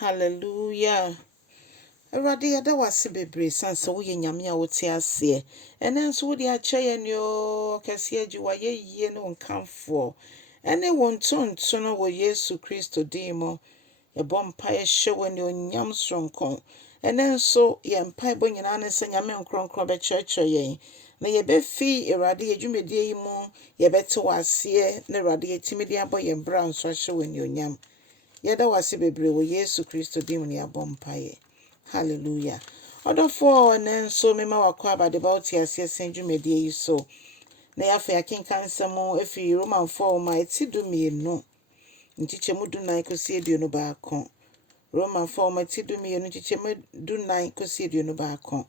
Hallelujah. Awurade yɛda wase bebree sanse wo yɛ nyame a wote ase. Ene nso wo de akyɛ yɛn yo kɛse agyi wa yɛ yie ne wo nkamfo. Ene wo ntonto no wo Yesu Kristo din mu. Yɛbɔ mpaeɛ hyɛ wo ne onyam soronko. Ene nso yɛ mpaebɔ nyinaa ne sɛ nyame nkronkron bɛkyerɛkyerɛ yɛn. Na yɛbɛfi Awurade yɛ dwumadie yi mu yɛbɛte wase na Awurade yɛtumi de abɔ yɛn bra nso ahyɛ wo ne onyam. Yɛda wase bebree wo Yesu Kristo din mu ne yɛbɔ mpaeɛ. Hallelujah. Odofo nenso mema wakɔ abade ba oti ase sen dwumadie yi so. Na yafa yakenkan nsɛm efi Romanfoɔ ma eti du mienu. Nchichemu du nan kosi aduonu baako. Romanfoɔ ma eti du mienu nchichemu du nan kosi aduonu baako.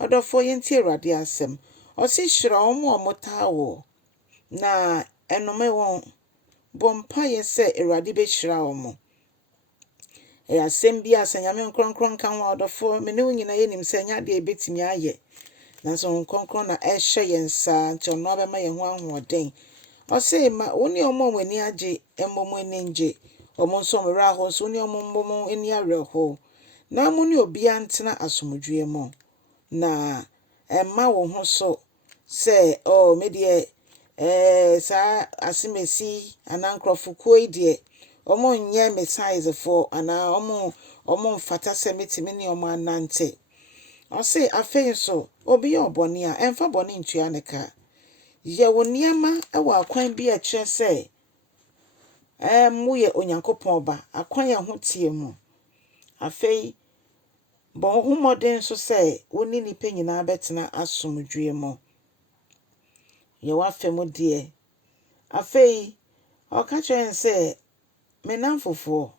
Odofo yɛntie Awurade asɛm. Ɔsi hyira ɔmo a ɔmotaa wo. Na enome wɔn bɔ mpaeɛ sɛ Awurade bɛhyira ɔmo. Asɛm bi asa nyame nkronkron kan wa odofo me ne wo nyina yenim sɛ nya de ebetimi ayɛ nanso nkronkron na ɛhwɛ yɛn saa nti ɔno abɛma yɛn ho ahoɔden ɔsɛ ma wo ne ɔmo ani agye emmom ani ngye ɔmo nso ɔmo raho so ne ɔmo mbom ani awerɛho na mo ne obi antena asomdwie mu na ɛma wo ho so sɛ me de saa asemesi anankrɔfokuo yi de omo nye me size for ana omo mfata se metimi ne omo anante ose afei so obi ye oboni a emfa boni ntua ne ka ye wo niema e wa akwan bi a kire se mo ye onyankopon ba akwan ya ho tie mu afei bo humoden so se woni nipa nyina betena asomdwie mu ye wa femu de afei o ka kire se menamfofo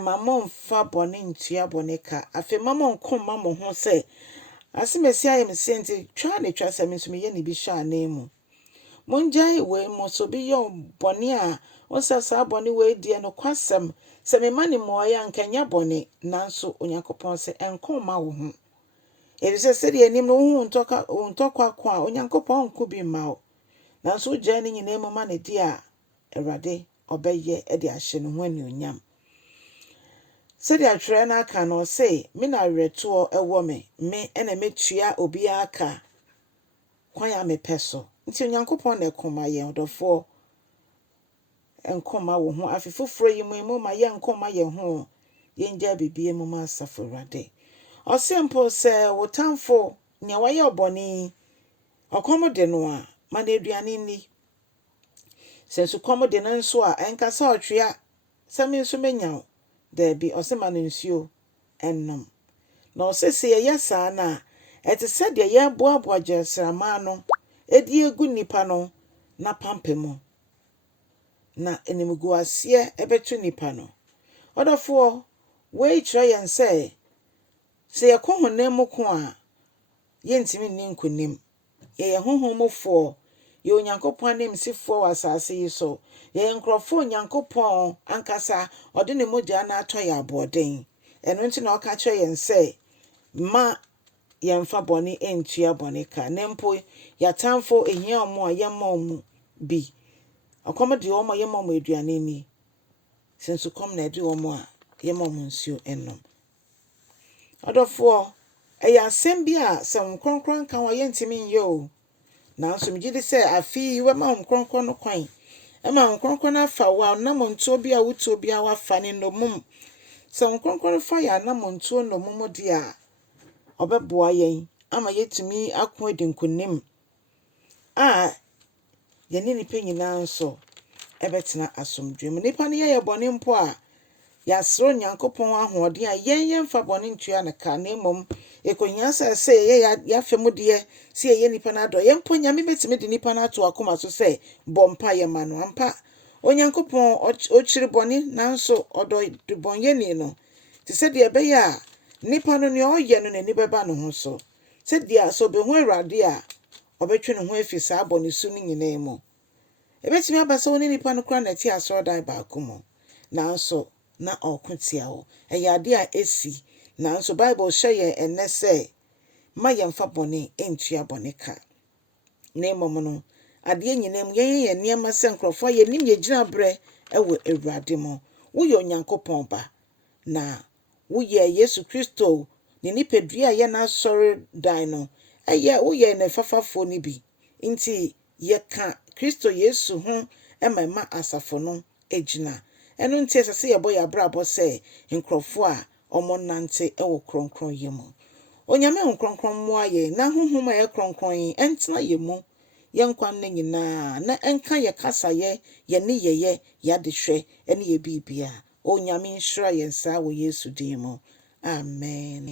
mama mfa boni ntua boni ka afi mama nkom mama ho se asemesi ayem senti twa ne twa se menso me ye ne bi hwa anemu monjai we mo so bi yo boni a wonsasa boni we die no kwasem se me mani moya nkanya boni nanso onyankopon se enkom ma wo ho ebi se de anim no hu ntokwa kwa onyankopon nko bi ma wo nanso gya ne nyina mu ma ne di a Awurade obeye e de ahye no ho anuonyam se de atwere na aka no say me na reto ewo me ena metua obi aka kwan ya me peso nti onyankopon na ekoma ye odofo enkoma wo ho afifoforo yi mu ma ye nkoma ye ho ye ngja bibie mu ma asafo Awurade o simple se wo tamfo nya waye oboni okomo de no a ma na aduane ni sensu komo de nanso a enkasa otwea sami nso menya da bi osema no nsuo ennom na osese ye yesa na ete se de ye boaboa jesrama no edi egu nipa no na pampemu na enimgu ase ebetu nipa no odofo we kire yen se ye kohonam ko a ye ntimi ni nkonim ye honhomofo ye onyankopon anemsifo wasase yi so ye nkrofo onyankopon ankasa ode ne mogya na atoye aboden eno nti na oka kire yen se ma ye mfa boni entua boni ka nempo ya tamfo ehia omo a ye ma omu bi akomo de omo ye ma omu aduane ni sensu kom na de omo a ye ma omu nsuo ennom odofo eya asem a se nkronkron kan wa ye ntimi nye o nanso mgidi se afi we ma nkronkron no kwan ma nkronkron afa wa na monto bi a wuto bi a wafa ne nomum se nkronkron fa ya na monto nomum de a obeboa yen ama yetumi akon adinkonim a ye ne nipa nyina nso ebetena asomdwe mu nipa ne ye bone mpo a ya sro nyankopon ahoɔden a yen fa bone ntua ne ka na emom ekonya se ye ya femu de se ye nipa na do yen po nyame betimi de nipa na to akoma so se bompa ye ma no ampa onyankopon ochiri bone nanso odo de bonye ni no ti se de ebe ya nipa no ne oye no ni beba no ho so se de so be hu Awurade a obetwe ne ho afisa bone su ni nyina mu ebetimi abasa woni nipa no kra na ti asorodan ba akomo nanso na okotia wo eyade a esi nanso Bible hye enne se ma ye mfa bone entua bone ka na emom no ade nyina mu ye niema se nkrofo ye nim ye gina bre ewo Awurade mu wo ye onyankopon ba na woyɛ Yesu Kristo ne nipadua yɛ n'asɔre dan no woyɛ ne fafafoɔ no bi nti yɛka Kristo Yesu ho ɛma asafo no egyina ɛno nti ɛsɛ sɛ yɛbɔ yɛabrabɔ sɛ nkurɔfoɔ a ɔmo nante ɛwɔ kronkron yɛ mu. Onyame ho kronkron mmoa yɛn na honhom a ɛyɛ kronkron yi ɛntena yɛ mu yɛn nkwa nna nyinaa na ɛnka yɛ kasayɛ yɛ nneyɛyɛ yɛadehwɛ ɛne yɛ bibia. Onyame nhyira yɛn saa wɔ Yesu din mu. Amen.